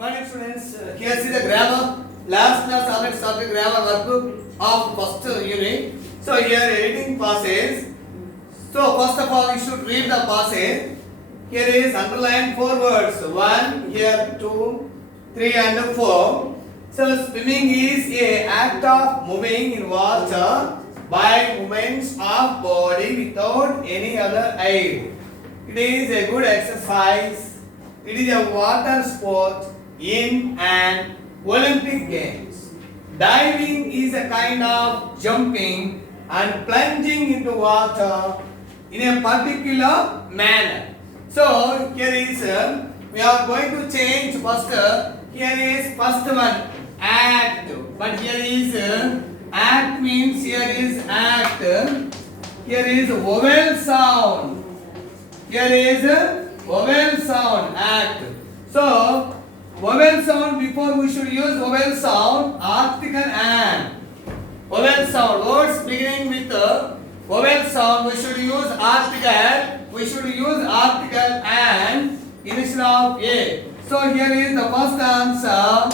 morning students. Here see the grammar. Last class already started grammar workbook of first unit. So here reading passage. So first of all you should read the passage. Here is underline 4 words. 1, here 2, 3 and 4. So swimming is a act of moving in water by movements of body without any other aid. It is a good exercise. It is a water sport in an Olympic Games. Diving is a kind of jumping and plunging into water in a particular manner. So here is we are going to change first. Here is first one act, but here is act means here is act. Here is vowel sound. Here is vowel sound act. So vowel sound, before we should use vowel sound article and. Vowel sound words beginning with vowel sound we should use article. We should use article and instead of a. So here is the first answer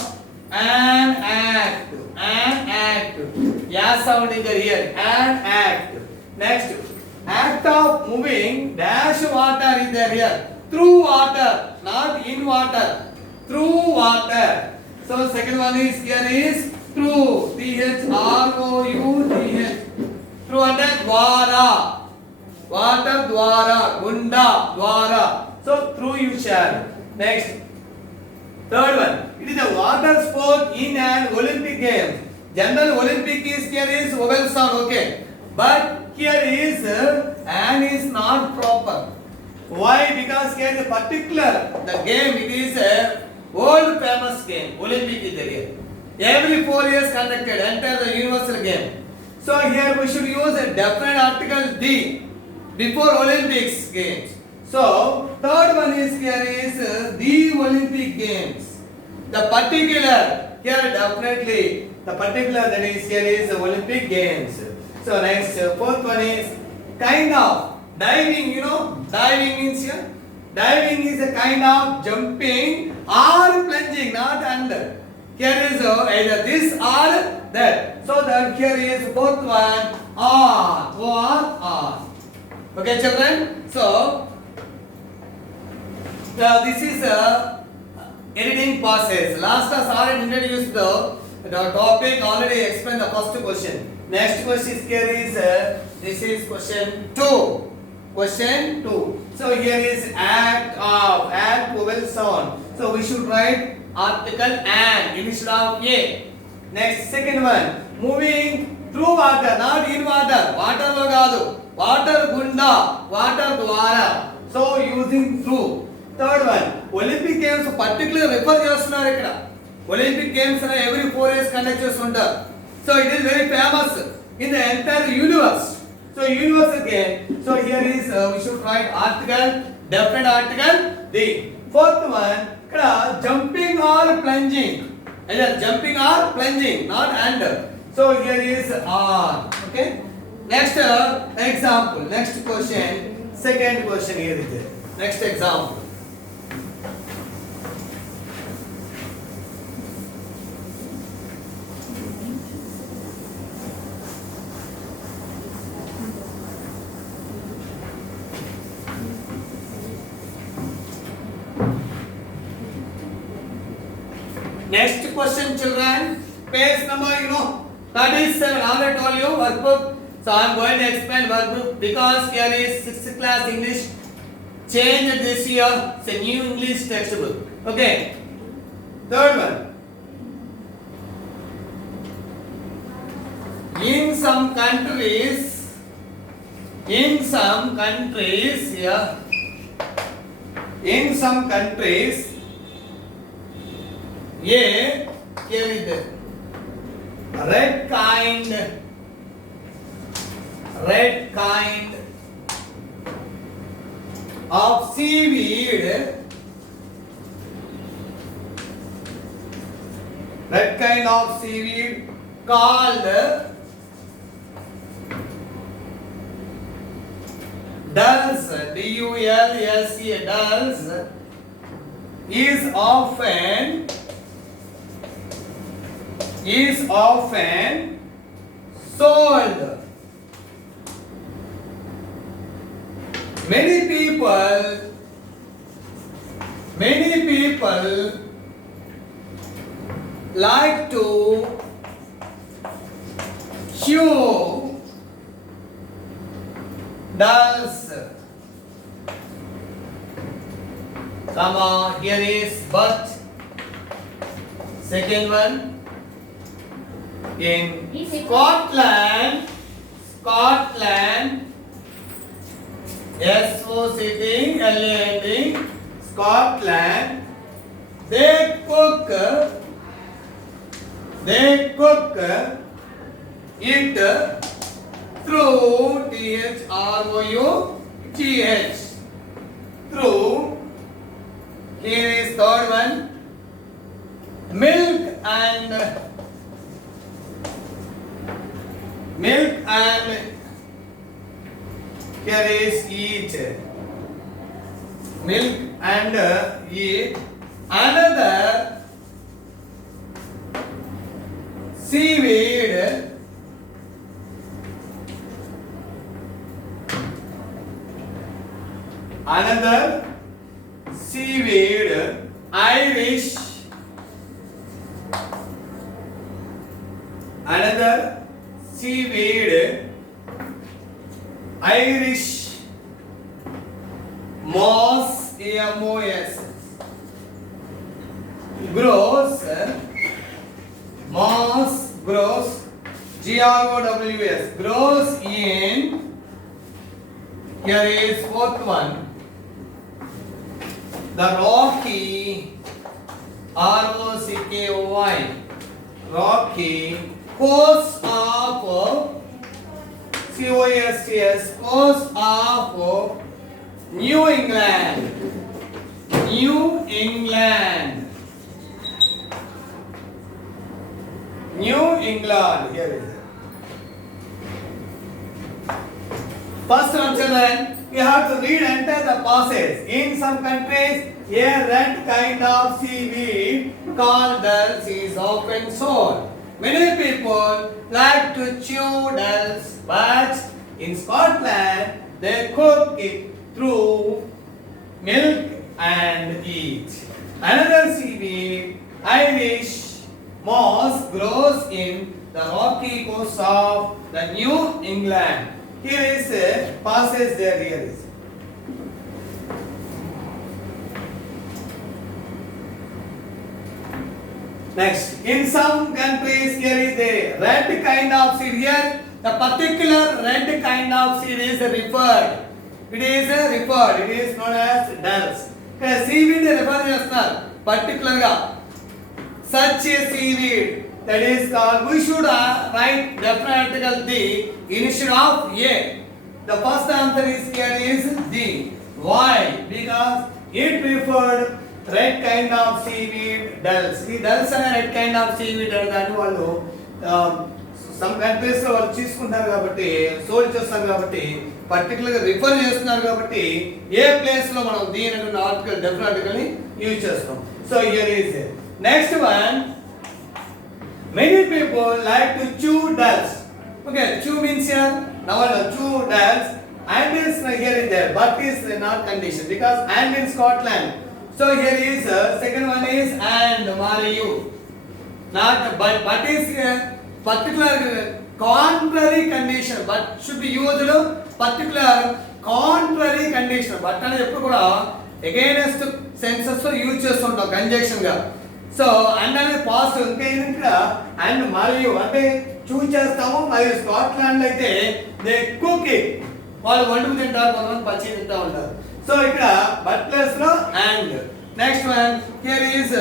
an act. An act. Yeah sound is here. An act. Next act of moving dash water is there here. Through water, not in water. Through water. So second one is here is through. Through. Through and dwara. Water dwara. Gunda dwara. So through you shall. Next. Third one. It is a water sport in an Olympic game. General Olympic is here is vowel sound. Okay. But here is and is not proper. Why? Because here is a particular the game. It is a world famous game. Olympic is there. Every 4 years conducted. Enter the universal game. So here we should use a definite article the before Olympics games. So third one is here is the Olympic games. The particular here definitely the particular that is here is the Olympic games. So next fourth one is kind of diving. You know diving means here. Diving is a kind of jumping or plunging, not under. Here is either this or that. So that here is fourth one on. Okay, children. So this is editing process. Last class already introduced the topic. Already explained the first question. Next question here is this is question 2. Question 2. So here is act of act vowel sound. So we should write article and instead of a. Next second one moving through water, not in water. Water lo kaadu. Water gunda, water dwara. So using through. Third one Olympic games particularly refer చేస్తున్నారు ఇక్కడ. Olympic games every 4 years conduct చేస్తుంటారు. So it is very famous in the entire universe. So universal game. So here is we should write article, definite article the. Fourth one ఇక్కడ jumping or plunging. Either jumping or plunging, not under. So here is on. Okay. Next example. Next question. Second question here is there. Next example. Next question, children. Page number, 37. Already told you workbook. So I am going to explain workbook because here is 6th class English. Changed this year. It's a new English textbook. Okay. Third one. In some countries, here is the red kind of seaweed. Red kind of seaweed called dulse. D-U-L-S-E. Dulse is often is often sold. Many people like to chew dulse. Comma, here is but. Second one, in Scotland, S-O-C-T-L-A-N-D, Scotland, they cook it through T-H-R-O-U-G-H, through. Here is third one, milk and here is eat. Milk and eat. Another seaweed. Another seaweed, Irish. Another seaweed, Irish moss, M-O-S, grows, moss grows, G-R-O-W-S, grows in, here is fourth one, the rocky, R-O-C-K-O-Y, rocky coast of C-O-A-S-T-S, coast of New England. New England. Here is it. First one, children, you have to read enter the passage. In some countries, a red kind of seaweed called dulse is often sold. Many people like to chew dulse, but in Scotland they cook it through milk and eat. Another seaweed, Irish moss, grows in the rocky coast of the New England. Here is a passage there. Here is. Next, in some countries, here is a red kind of seed. Here, the particular red kind of seed is referred. It is referred. It is known as dulse. Seaweed refer చేస్తున్నారు particular గా. Such a seaweed, that is called. We should write definite article the instead of a. The first answer is here is D. Why? Because it referred red kind of seaweed dulse. ఈ dulse అనే red kind of seaweed దాన్ని వాళ్ళు some countries లో వాళ్ళు తీసుకుంటారు కాబట్టి sold చేస్తారు కాబట్టి పర్టికులర్ గా రిఫర్ చేస్తున్నారు కాబట్టి ఏ ప్లేస్ లో మనం దీని అనే ఆర్టికల్ డెఫినెట్ ఆర్టికల్ ని యూజ్ చేస్తాం. So here is next one, many people like to chew dulse. Okay, chew means here now chew dulse and is here is there but is not condition because and in Scotland. So here is second one is and Mariu, not but is particular contrary condition but should be used particular contrary condition but అనేది ఎప్పుడు కూడా against senses తో use చేస్తుంటాం conjunction గా. So and అనేది positive. ఇంకా ఏంటంటే and మరియు అంటే చూస్ చేస్తాము. మరియు స్కాట్లాండ్ అయితే దే కుక్ ఇట్, వాళ్ళు వండుకు తింటారు, కొంతమంది పచ్చి తింటా ఉంటారు. సో ఇక్కడ బట్ ప్లేస్ లో and. Next one here is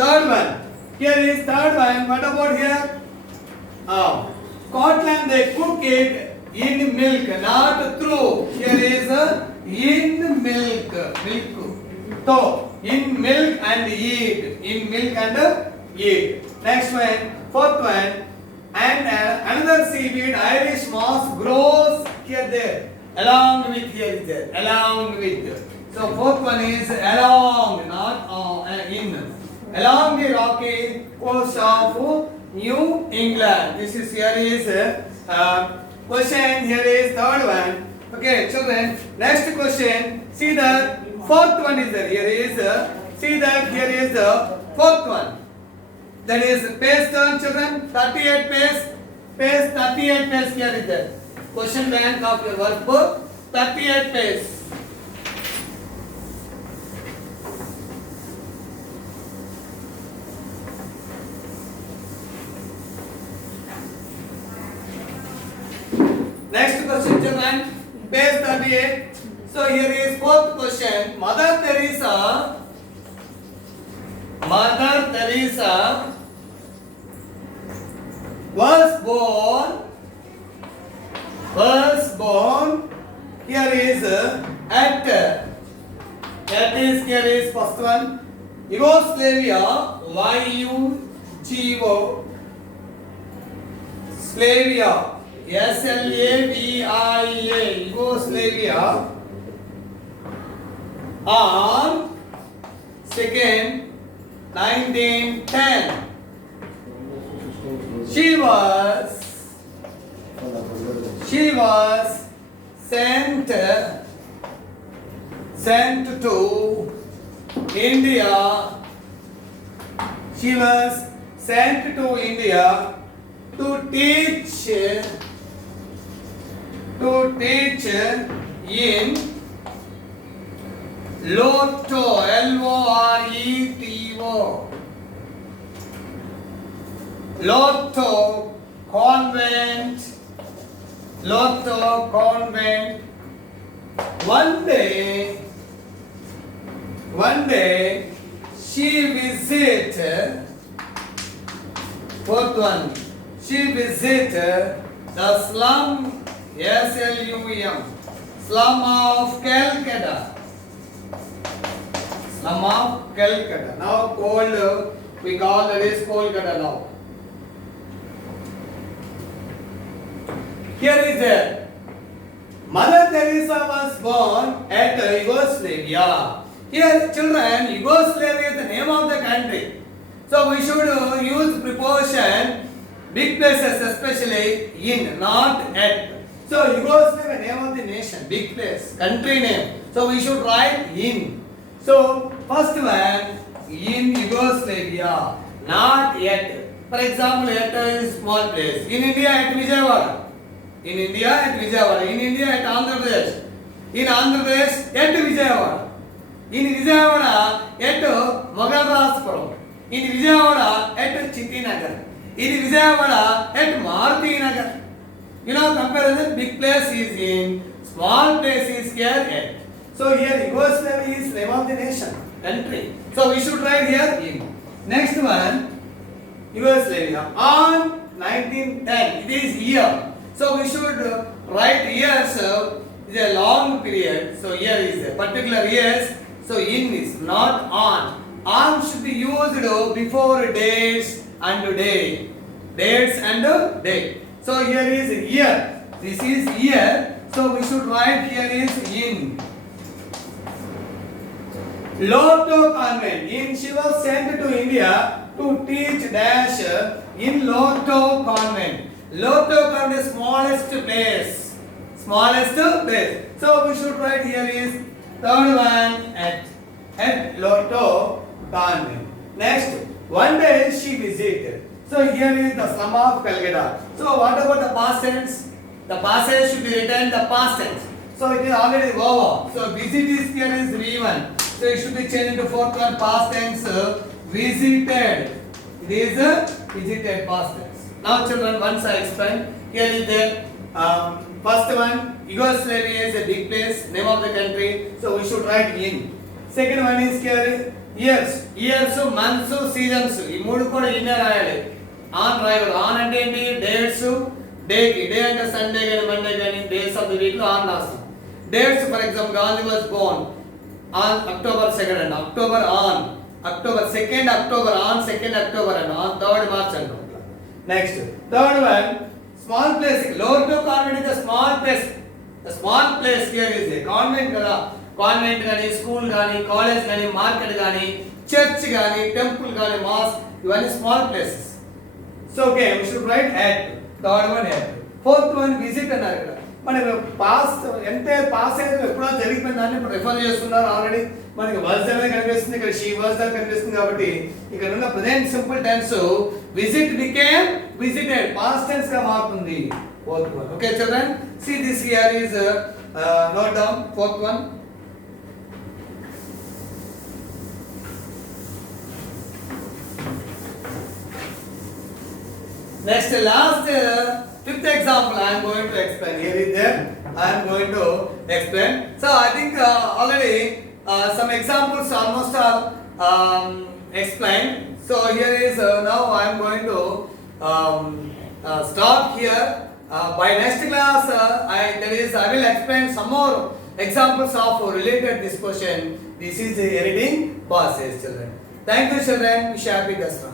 third one. Here is third one. What about here? Scotland they cook it in milk, not through. Here is in milk. So in milk and eat. In milk and eat. Next one, fourth one. And another seaweed, Irish moss, grows here there. Along with here is there. Along with. So fourth one is along, not in. along the rocky coast of New England. This is here is question. Here is third one. Okay, children. Next question. See the fourth one is there. Here is see that here is the fourth one. That is page turn, children. 38 page. Page 38 page here is there. Question bank of your workbook. 38 page. Next question, children. Page 38. So here is fourth question. Mother Teresa was born. Here is at. That is here is first one. Yugoslavia. Y-U-G-O. Slavia. S-L-A-V-I-A. Yugoslavia. On 2nd 1910. She was sent to India. She was sent to India to teach in Loreto, L-O-R-E-T-O. Loreto Convent. One day she visited. Fourth one. She visited the slum. S-L-U-M. Slum of Calcutta. Now cold, we call that is Kolkata now. Here is there. Mother Teresa was born at Yugoslavia. Here, children, Yugoslavia is the name of the country. So we should use preposition big places, especially in, not at. So Yugoslavia, name of the nation, big place, country name. So we should write in. So first one in Yugoslavia, not yet. For example, yet is small place. In India at Vijayawada. In India at Andhra Pradesh. In Andhra Pradesh at Vijayawada. In Vijayawada at Magadaspuram. In Vijayawada at Chittinagar. In Vijayawada at Maruti Nagar. You know, comparison, big place is in, small place is here at. So here Yugoslavia is name of the nation, country. So we should write here in. Next one, Yugoslavia on 1910. It is year. So we should write years. Is a long period. So here is a particular years. So in is not on. On should be used before dates and day. Dates and day. So here is year. This is year. So we should write here is in. Loreto Convent. She was sent to India to teach dash in Loreto Convent. Loreto Convent is smallest place. So we should write here is third one at Loreto Convent. Next, one day she visited. So here is the slum of Calcutta. So what about the past tense? The past tense should be written the past tense. So it is already over. So visit is here is V1. So it should be changed into fourth one past tense. Visited. It is a visited past tense. Now children, once I explain, here is the first one. Yugoslavia is a big place, name of the country. So we should write in. Second one is here years, months, seasons. ఈ మూడు కూడా ఇన్నే రాయాలి. On రాయాలి. On అంటే ఏంటి? Dates, డేకి. Day అంటే సండే కానీ మండే కానీ డేస్ ఆఫ్ ది వీక్ లో ఆన్ రాస్తాం. Dates for example Gandhi was born on October 2nd and October on October 2nd October on 2nd October and on 3rd March అంటాం. Next third one small place. Loreto Convent is a small place. The small place here is a convent కదా. Convent కానీ school కానీ college కానీ market కానీ church కానీ temple కానీ mass ఇవన్నీ small places. So okay we should write at. Third one at. Fourth one visit అన్నారు ఇక్కడ. మనకి పాస్ట్ ఎంటైర్ పాస్ అయితే ఎప్పుడో జరిగిపోయిన దాన్ని ఇప్పుడు రిఫర్ చేస్తున్నారు ఆల్రెడీ. మనకి వర్స్ అనేది కనిపిస్తుంది, ఇక్కడ షీ వర్స్ అని కనిపిస్తుంది. కాబట్టి ఇక్కడ ఉన్న present simple tense visit became visited past tense గా మారుతుంది. Fourth one. Okay children, see this here is note down fourth one. Next, last fifth example I am going to explain. Here is there I am going to explain. So I think already some examples almost are explained. So here is now I am going to stop here. By next class I will explain some more examples of related this question. This is the editing process, children. Thank you children. Wish you happy Dasra.